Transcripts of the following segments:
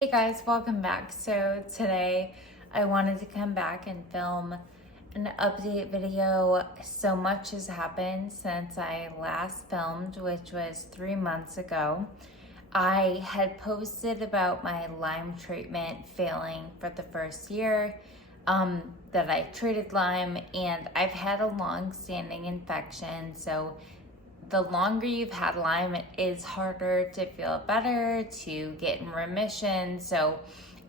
Hey guys, welcome back. So today I wanted to come back and film an update video. So much has happened since I last filmed, which was 3 months ago. I had posted about my Lyme treatment failing for the first year, that I treated Lyme, and I've had a long-standing infection. So the longer you've had Lyme, it is harder to feel better, to get in remission. So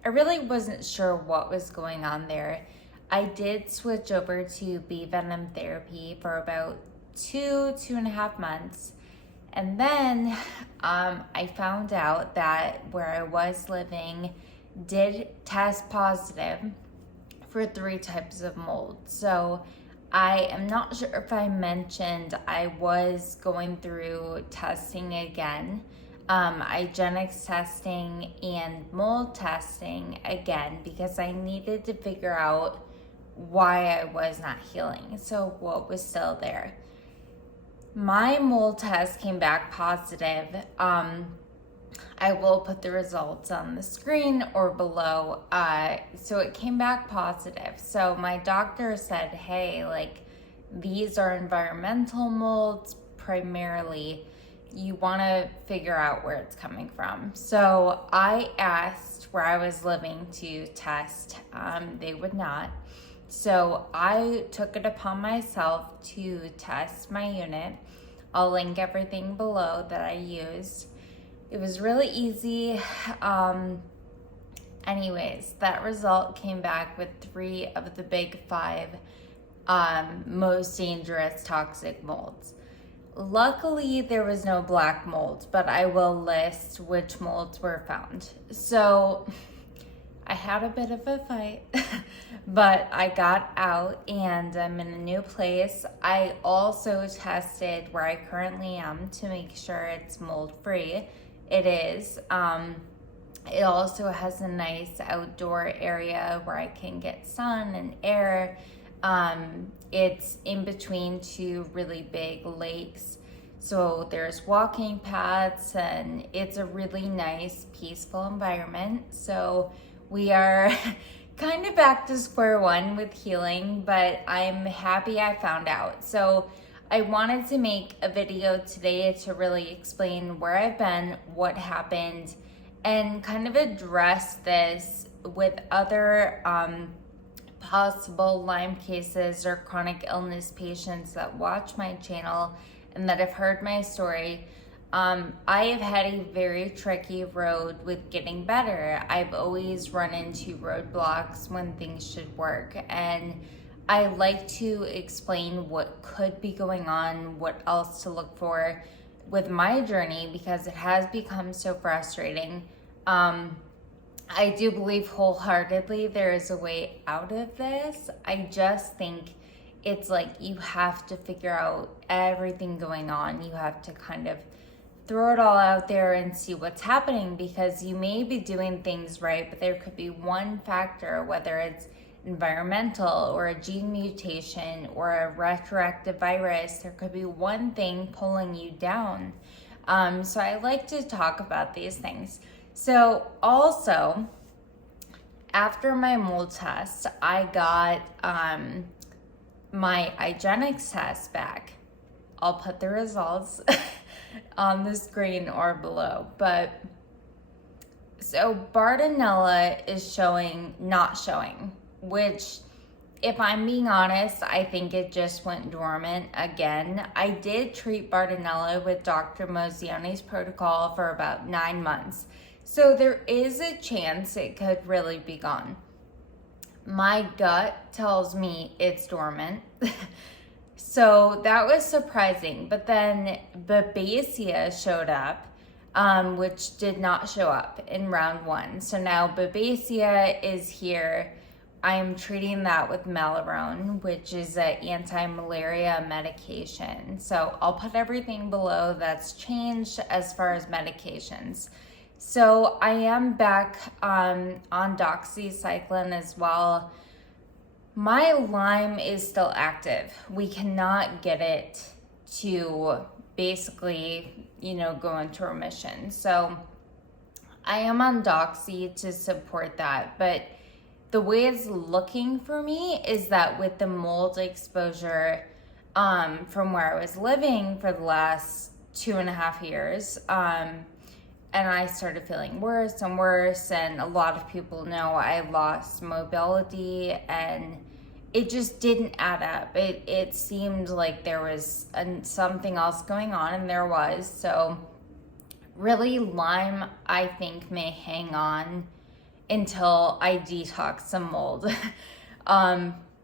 I really wasn't sure what was going on there. I did switch over to bee venom therapy for about 2.5 months. And then I found out that where I was living did test positive for 3 types of mold. So I am not sure if I mentioned I was going through testing again, Igenex testing and mold testing again, because I needed to figure out why I was not healing. So what was still there? My mold test came back positive. I will put the results on the screen or below. So it came back positive. So my doctor said, hey, these are environmental molds primarily. You want to figure out where it's coming from. So I asked where I was living to test. They would not. So I took it upon myself to test my unit. I'll link everything below that I used. It was really easy. Anyways, that result came back with 3 of the big 5 most dangerous toxic molds. Luckily, there was no black mold, but I will list which molds were found. So I had a bit of a fight, but I got out and I'm in a new place. I also tested where I currently am to make sure it's mold free. It is. It also has a nice outdoor area where I can get sun and air. It's in between 2 really big lakes. So there's walking paths and it's a really nice, peaceful environment. So we are kind of back to square one with healing, but I'm happy I found out. So I wanted to make a video today to really explain where I've been, what happened, and kind of address this with other possible Lyme cases or chronic illness patients that watch my channel and that have heard my story. I have had a very tricky road with getting better. I've always run into roadblocks when things should work, and I like to explain what could be going on, what else to look for with my journey, because it has become so frustrating. I do believe wholeheartedly there is a way out of this. I just think it's like you have to figure out everything going on. You have to kind of throw it all out there and see what's happening, because you may be doing things right, but there could be one factor, whether it's environmental or a gene mutation or a retroactive virus. There could be one thing pulling you down. So I like to talk about these things. So also, after my mold test, I got my Igenex test back. I'll put the results on the screen or below. But so Bartonella is not showing, which, if I'm being honest, I think it just went dormant again. I did treat Bartonella with Dr. Moziani's protocol for about 9 months. So there is a chance it could really be gone. My gut tells me it's dormant. So that was surprising. But then Babesia showed up, which did not show up in round 1. So now Babesia is here. I'm treating that with Malarone, which is an anti-malaria medication. So I'll put everything below that's changed as far as medications. So I am back on Doxycycline as well. My Lyme is still active. We cannot get it to basically, go into remission. So I am on Doxy to support that, but the way it's looking for me is that with the mold exposure from where I was living for the last 2.5 years, and I started feeling worse and worse, and a lot of people know I lost mobility, and it just didn't add up. It seemed like there was something else going on, and there was. So really, Lyme, I think, may hang on until I detox some mold.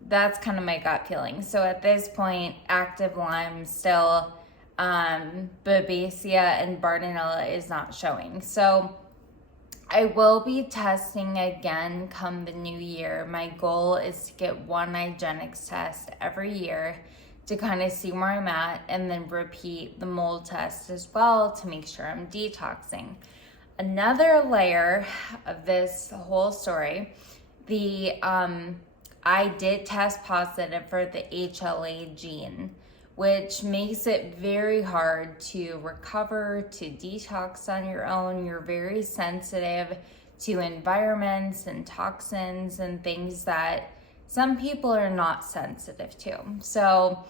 That's kind of my gut feeling. So at this point, active Lyme still, Babesia and Bartonella is not showing. So I will be testing again come the new year. My goal is to get one Igenex test every year to kind of see where I'm at, and then repeat the mold test as well to make sure I'm detoxing. Another layer of this whole story, I did test positive for the HLA gene, which makes it very hard to recover, to detox on your own. You're very sensitive to environments and toxins and things that some people are not sensitive to. So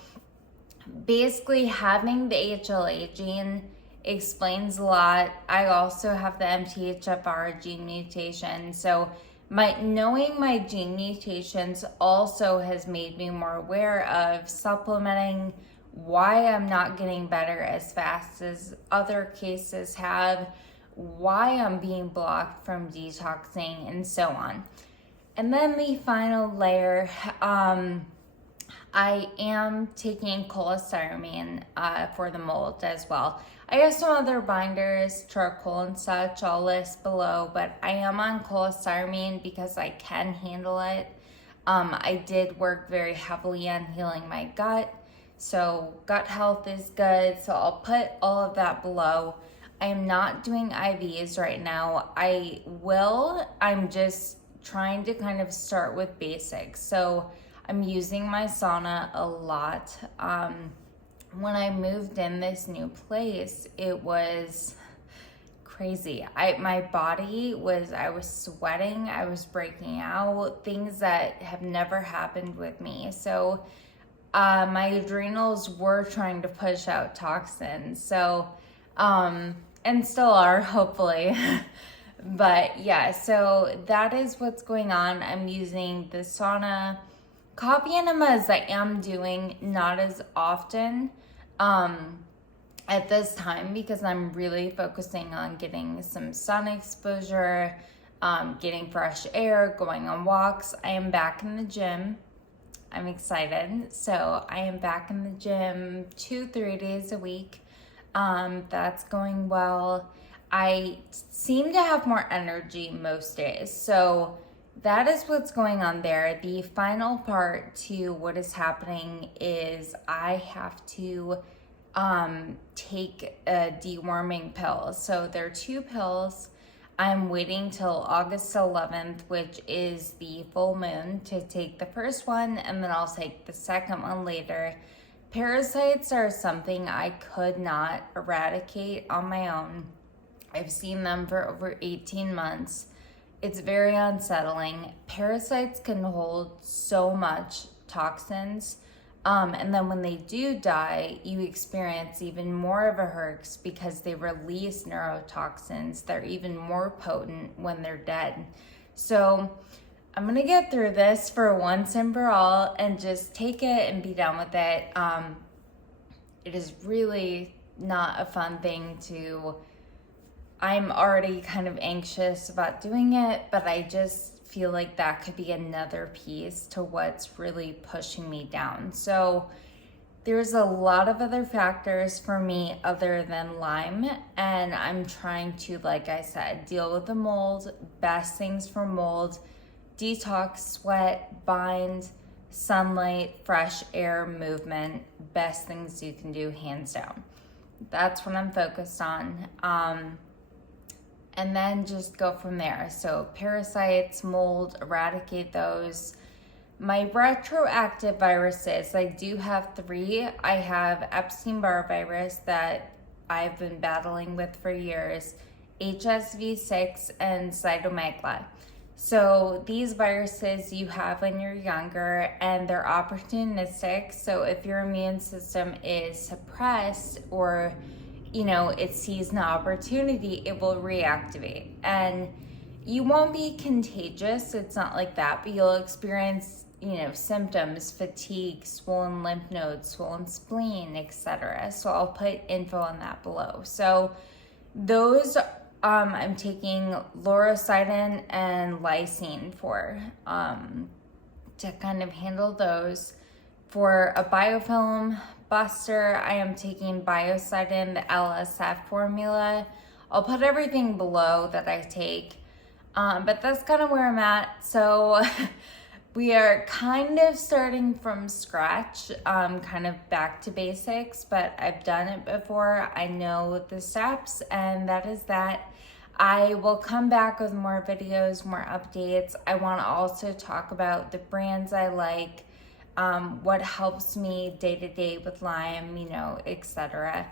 basically, having the HLA gene explains a lot. I also have the MTHFR gene mutation. So knowing my gene mutations also has made me more aware of supplementing, why I'm not getting better as fast as other cases have, why I'm being blocked from detoxing, and so on. And then the final layer, I am taking cholestyramine for the mold as well. I have some other binders, charcoal and such, I'll list below, but I am on cholestyramine because I can handle it. I did work very heavily on healing my gut, so gut health is good, so I'll put all of that below. I am not doing IVs right now. I will, I'm just trying to kind of start with basics. So I'm using my sauna a lot. When I moved in this new place, it was crazy. I was sweating, I was breaking out, things that have never happened with me. So my adrenals were trying to push out toxins. So, and still are, hopefully. But yeah, so that is what's going on. I'm using the sauna. Coffee enemas I am doing, not as often at this time, because I'm really focusing on getting some sun exposure, getting fresh air, going on walks. I am back in the gym. I'm excited. So I am back in the gym 2-3 days a week. That's going well. I seem to have more energy most days. So that is what's going on there. The final part to what is happening is I have to take a deworming pill. So there are 2 pills. I'm waiting till August 11th, which is the full moon, to take the first one, and then I'll take the second one later. Parasites are something I could not eradicate on my own. I've seen them for over 18 months. It's very unsettling. Parasites can hold so much toxins. And then when they do die, you experience even more of a herx because they release neurotoxins. They're even more potent when they're dead. So I'm gonna get through this for once and for all and just take it and be done with it. It is really not a fun thing to, I'm already kind of anxious about doing it, but I just feel like that could be another piece to what's really pushing me down. So there's a lot of other factors for me other than Lyme, and I'm trying to, like I said, deal with the mold. Best things for mold: detox, sweat, bind, sunlight, fresh air, movement. Best things you can do, hands down. That's what I'm focused on. And then just go from there. So parasites, mold, eradicate those. My retroactive viruses, I do have 3. I have Epstein-Barr virus that I've been battling with for years. HSV6, and cytomegalo. So these viruses you have when you're younger, and they're opportunistic. So if your immune system is suppressed, or it sees an opportunity, it will reactivate. And you won't be contagious, it's not like that, but you'll experience symptoms: fatigue, swollen lymph nodes, swollen spleen, etc. So I'll put info on that below. So those I'm taking lorocidin and lysine for to kind of handle those. For a biofilm buster, I am taking Biocidin, the LSF formula. I'll put everything below that I take, but that's kind of where I'm at. So we are kind of starting from scratch, kind of back to basics, but I've done it before. I know the steps, and that is that. I will come back with more videos, more updates. I want to also talk about the brands I like, what helps me day to day with Lyme, etc.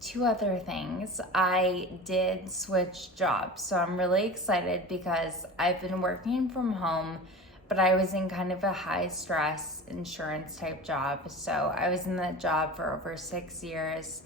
Two other things. I did switch jobs, so I'm really excited because I've been working from home, but I was in kind of a high stress insurance type job. So I was in that job for over 6 years.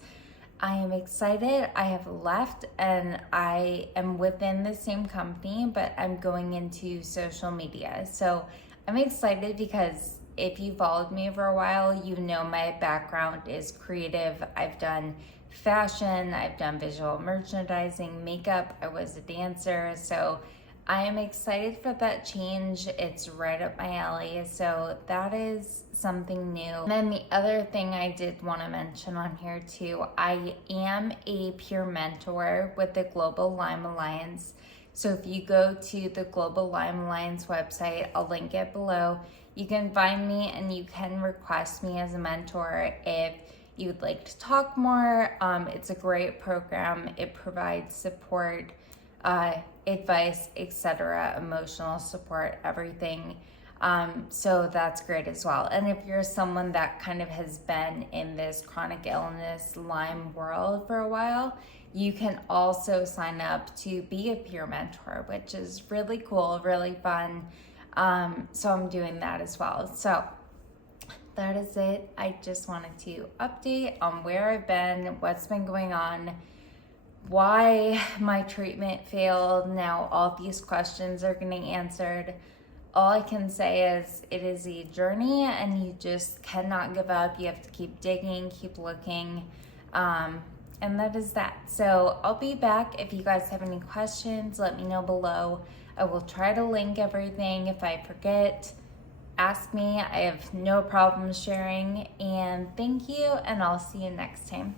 I am excited. I have left and I am within the same company, but I'm going into social media. So I'm excited because if you followed me for a while, my background is creative. I've done fashion, I've done visual merchandising, makeup, I was a dancer. So I am excited for that change. It's right up my alley. So that is something new. And then the other thing I did want to mention on here too, I am a peer mentor with the Global Lyme Alliance. So if you go to the Global Lyme Alliance website, I'll link it below. You can find me and you can request me as a mentor if you would like to talk more. It's a great program. It provides support, advice, etc., emotional support, everything. So that's great as well. And if you're someone that kind of has been in this chronic illness Lyme world for a while, you can also sign up to be a peer mentor, which is really cool, really fun. So I'm doing that as well. So that is it. I just wanted to update on where I've been, what's been going on, why my treatment failed. Now all these questions are getting answered. All I can say is it is a journey and you just cannot give up. You have to keep digging, keep looking. And that is that. So I'll be back. If you guys have any questions, let me know below. I will try to link everything. If I forget, ask me. I have no problem sharing. And thank you, and I'll see you next time.